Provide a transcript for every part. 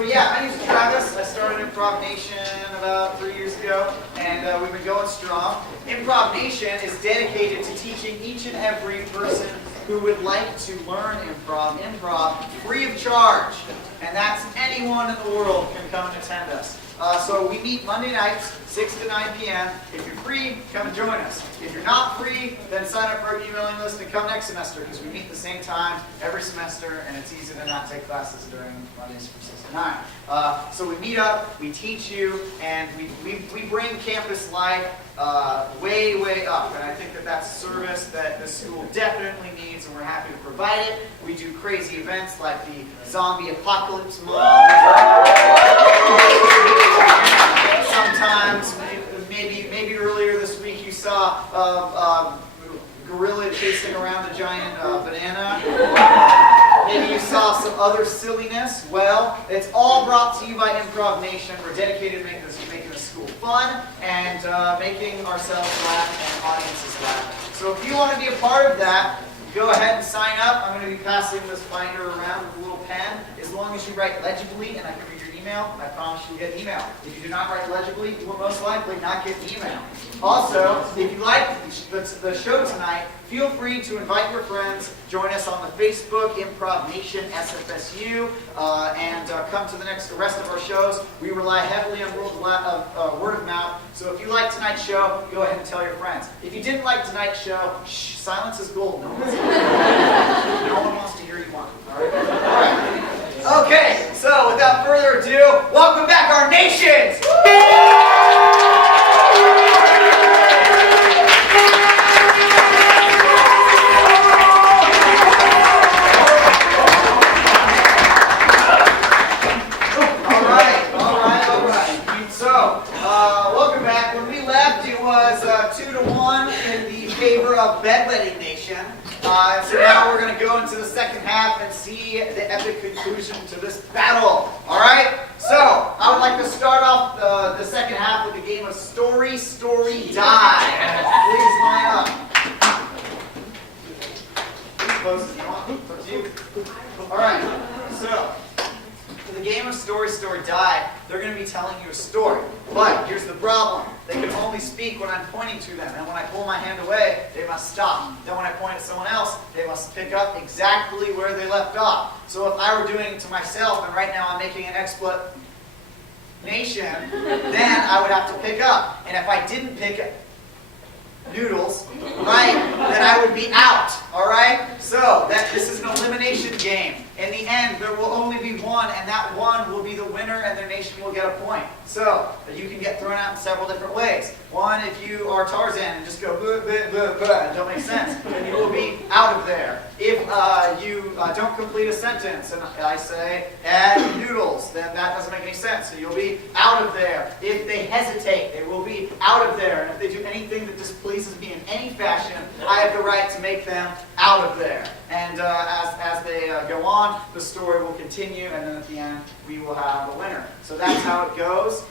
So yeah, my name is Travis. I started Improv Nation about 3 years ago, and we've been going strong. Improv Nation is dedicated to teaching each and every person who would like to learn improv free of charge. And that's anyone in the world can come and attend us. So we meet Monday nights, 6 to 9 p.m. If you're free, come and join us. If you're not free, then sign up for our emailing list and come next semester, because we meet at the same time every semester, and it's easy to not take classes during Mondays from 6 to 9. So we meet up, we teach you, and we bring campus life way, way up. And I think that that's a service that the school definitely needs, and we're happy to provide it. We do crazy events like the Zombie Apocalypse Month. Sometimes, maybe earlier this week you saw a gorilla chasing around a giant banana. Maybe you saw some other silliness. Well, it's all brought to you by Improv Nation. We're dedicated to making the school fun and making ourselves laugh and audiences laugh. So if you want to be a part of that, go ahead and sign up. I'm going to be passing this binder around with a little pen. As long as you write legibly and I can read your email, I promise you'll get email. If you do not write legibly, you will most likely not get email. Also, if you like the show tonight, feel free to invite your friends. Join us on the Facebook, Improv Nation, SFSU, and come to the rest of our shows. We rely heavily on word of mouth. So if you like tonight's show, go ahead and tell your friends. If you didn't like tonight's show, shh, silence is gold. No one wants to hear you whine. All right? Okay, so without further ado, welcome back our nations! Of Bedwetting Nation. So now we're going to go into the second half and see the epic conclusion to this battle. Alright? So, I would like to start off the second half with the game of Story, Story, Die. Please line up. Who's closest you want? Towards you. Alright, so for the game of Story, Story, Die, they're going to be telling you a story. But here's the problem. They can only speak when I'm pointing to them. And when I pull my hand away, they must stop. Then when I point at someone else, they must pick up exactly where they left off. So if I were doing it to myself, and right now I'm making an explanation, then I would have to pick up. And if I didn't pick up noodles, right, then I would be out. Alright? So this is an elimination game. In the end, there will only be one, and that one will be the winner, and their nation will get a point. So, you can get thrown out in several different ways. One, if you are Tarzan and just go buh, buh, buh, buh, and don't make sense, then you will be out of there. If you don't complete a sentence, and I say, add noodles, then that doesn't make any sense, so you'll be out of there. If they hesitate, they will be out of there. And if they do anything that displeases me in any fashion, I have the right to make them out of there. And as they go on, the story will continue, and then at the end, we will have a winner. So that's how it goes.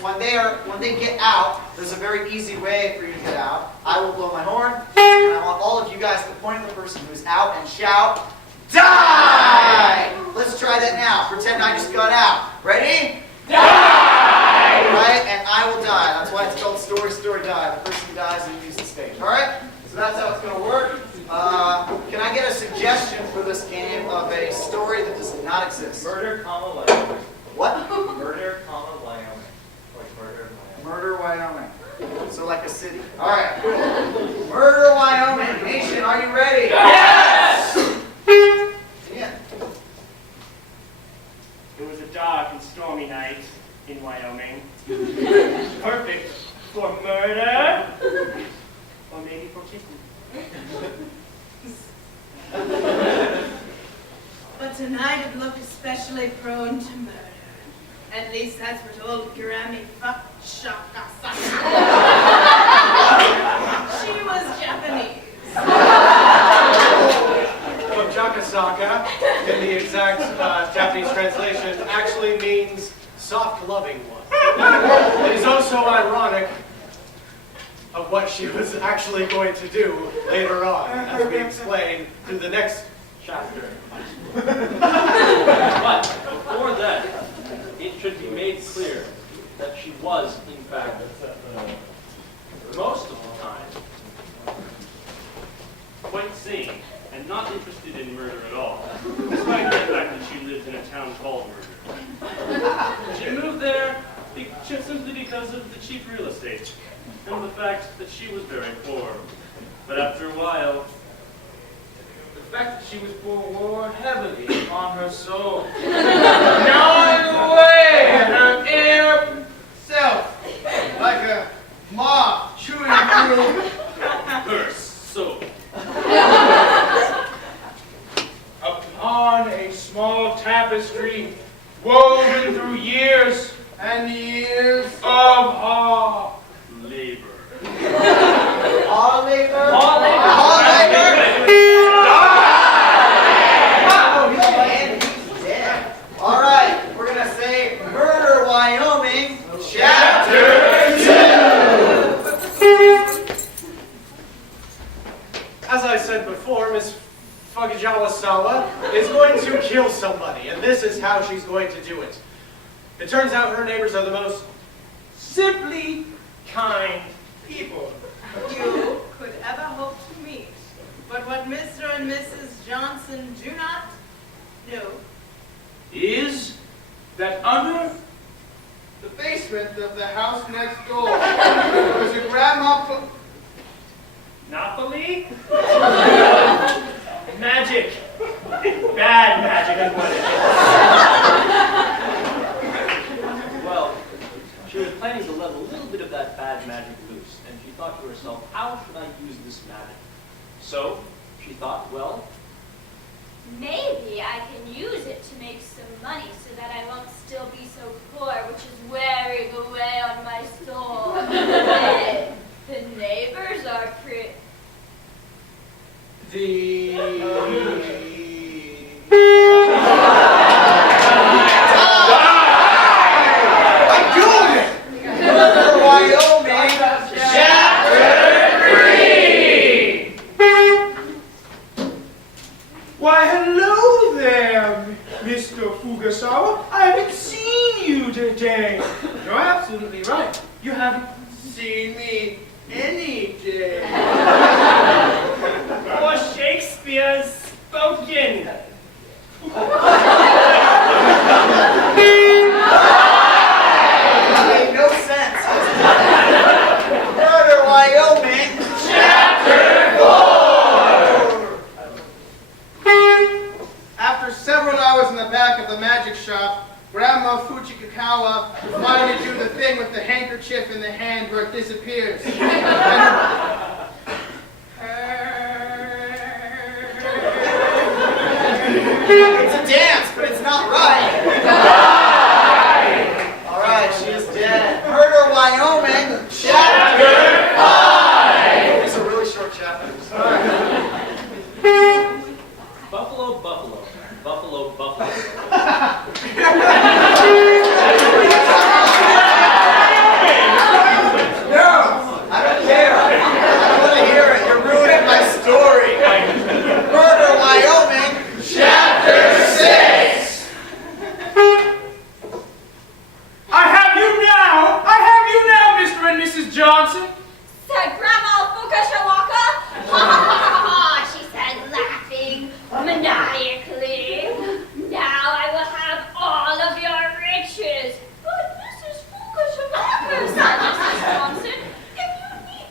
When they get out, there's a very easy way for you to get out. I will blow my horn, and I want all of you guys to point at the person who's out and shout, "Die!" Let's try that now. Pretend I just got out. Ready? Die! Right? And I will die. That's why it's called Story, Story, Die. The person who dies and leaves the stage. All right? So that's how it's going to work. Can I get a suggestion for this game of a story that does not exist? Murder, Wyoming. What? Murder, Wyoming. Like murder, Wyoming. Murder, Wyoming. So like a city. All right, cool. Murder, Wyoming. Nation, are you ready? Yes! Yeah. It was a dark and stormy night in Wyoming. Perfect for murder, or maybe for kissing. But tonight it looked especially prone to murder. At least that's what old Grammy fuck shaka She was Japanese. Well, Jakasaka, in the exact Japanese translation, actually means soft loving one. It is also ironic of what she was actually going to do later on, as we explain through the next chapter. What? she was, in fact, most of the time, Quite sane and not interested in murder at all, despite the fact that she lived in a town called Murder. She moved there simply because of the cheap real estate and the fact that she was very poor. But after a while, The fact that she was poor wore heavily on her soul, gnawing away at her inner self, like a moth chewing through her soul. upon a small tapestry woven through years and years of hard Labor. All labor? All labor. All labor? And he's dead. All right, we're going to say Murder, Wyoming, Chapter 2. As I said before, Miss Fugijawa-sawa is going to kill somebody, and this is how she's going to do it. It turns out her neighbors are the most simply kind people. You could ever hope to meet. But what Mr. and Mrs. Johnson do not know Is that under the basement of the house next door was a grandma Napoli? Magic. Bad magic is what it is. well, she was planning to let a little bit of that bad magic loose, and she thought to herself, how should I use this magic? So, she thought, well, maybe I can use it to make some money so that I won't still be so poor, which is wearing away on my soul. Hey, the neighbors are pretty. Murder, Wyoming, Chapter 3. Why, hello there, Mr. Fugasawa. I haven't seen you today. You're absolutely right. You haven't seen me any day. Or Shakespeare's spoken. That made no sense. Murder, Wyoming, Chapter 4. After several hours in the back of the magic shop, Grandma Fujikawa wanted to do the thing with the handkerchief in the hand where it disappears. It's a dance, but it's not right. All right, she is dead. Murder, Wyoming, Chapter 5. It's a really short chapter. buffalo, buffalo, buffalo, buffalo. No, I don't care. I don't want to hear it. You're ruining my story. Murder, Wyoming, Chapter 6. I have you now, Mr. and Mrs. Johnson. Said Grandma Fukashawaka? Ha ha ha ha, she said, laughing maniacally. Now I will have all of your riches. But Mrs. Fukashawaka, said Mrs. Johnson, if you need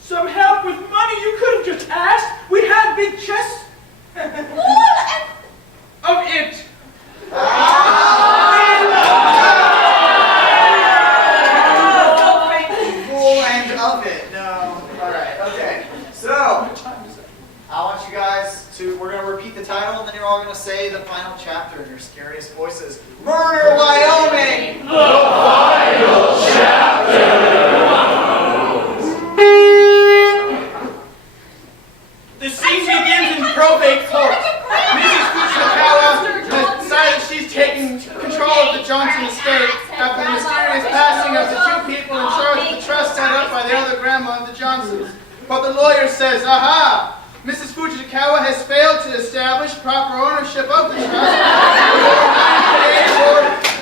Some help with money you could have just asked. We have big chests full and of it. Full end of it. No. All right. Okay. So, I want you guys to, we're going to repeat the title, and then you're all going to say the final chapter in your scariest voices. Murder, Wyoming! The scene begins in probate court. Mrs. Fujikawa has decided she's taking control of the Johnson estate after the mysterious passing of the two people in charge of the trust set up by the other grandma of the Johnsons. But the lawyer says, aha! Mrs. Fujikawa has failed to establish proper ownership of the trust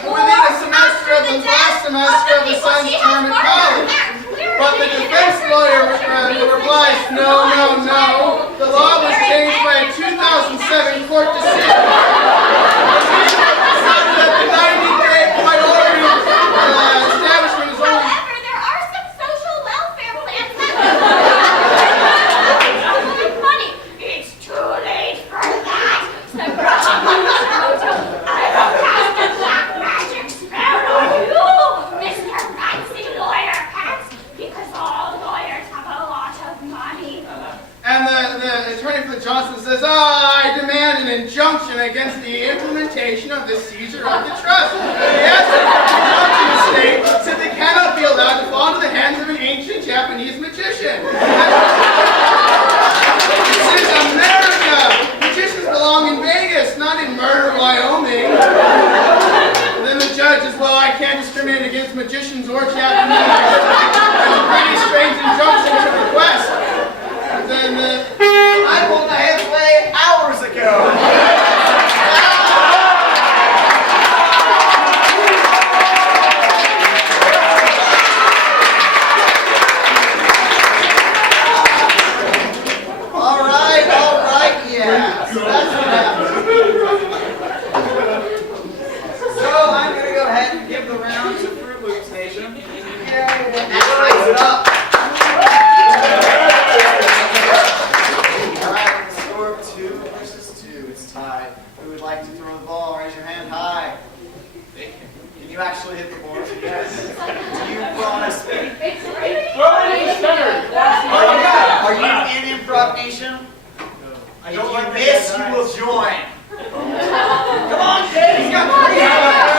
within be the semester of the last semester of the son's term in college. But the defense lawyer replies, no, no, no. The law was changed by a 2007 court decision. Decided that the 90-day priority establishment is only... However, there are some social welfare plans that money. It's too late for that. So I will cast a black magic spell on you, Mr. Fancy Lawyer Pants, because all lawyers have a lot of money. And the attorney for the Johnson says, I demand an injunction against the implementation of the seizure of the trust. Yes, the Johnson estate said they cannot be allowed to fall into the hands of an ancient Japanese magician. This is America. Magicians belong in Vegas, not in Murder, Wyoming. And then the judge is, well, I can't discriminate against magicians or Japanese. That's a pretty strange injunction to request. And then I pulled my head away hours ago. All right, yeah. So that's what happened. So I'm going to go ahead and give the round to Fruit Loops Nation. And raise it up. All right, the score of 2 versus 2. It's tied. Who would like to throw the ball? Raise your hand high. Can you actually hit the ball? Yes. Do you promise me? Are you in Improv Nation? If you miss, you will join. Come on, Dave. He's got 3 hands.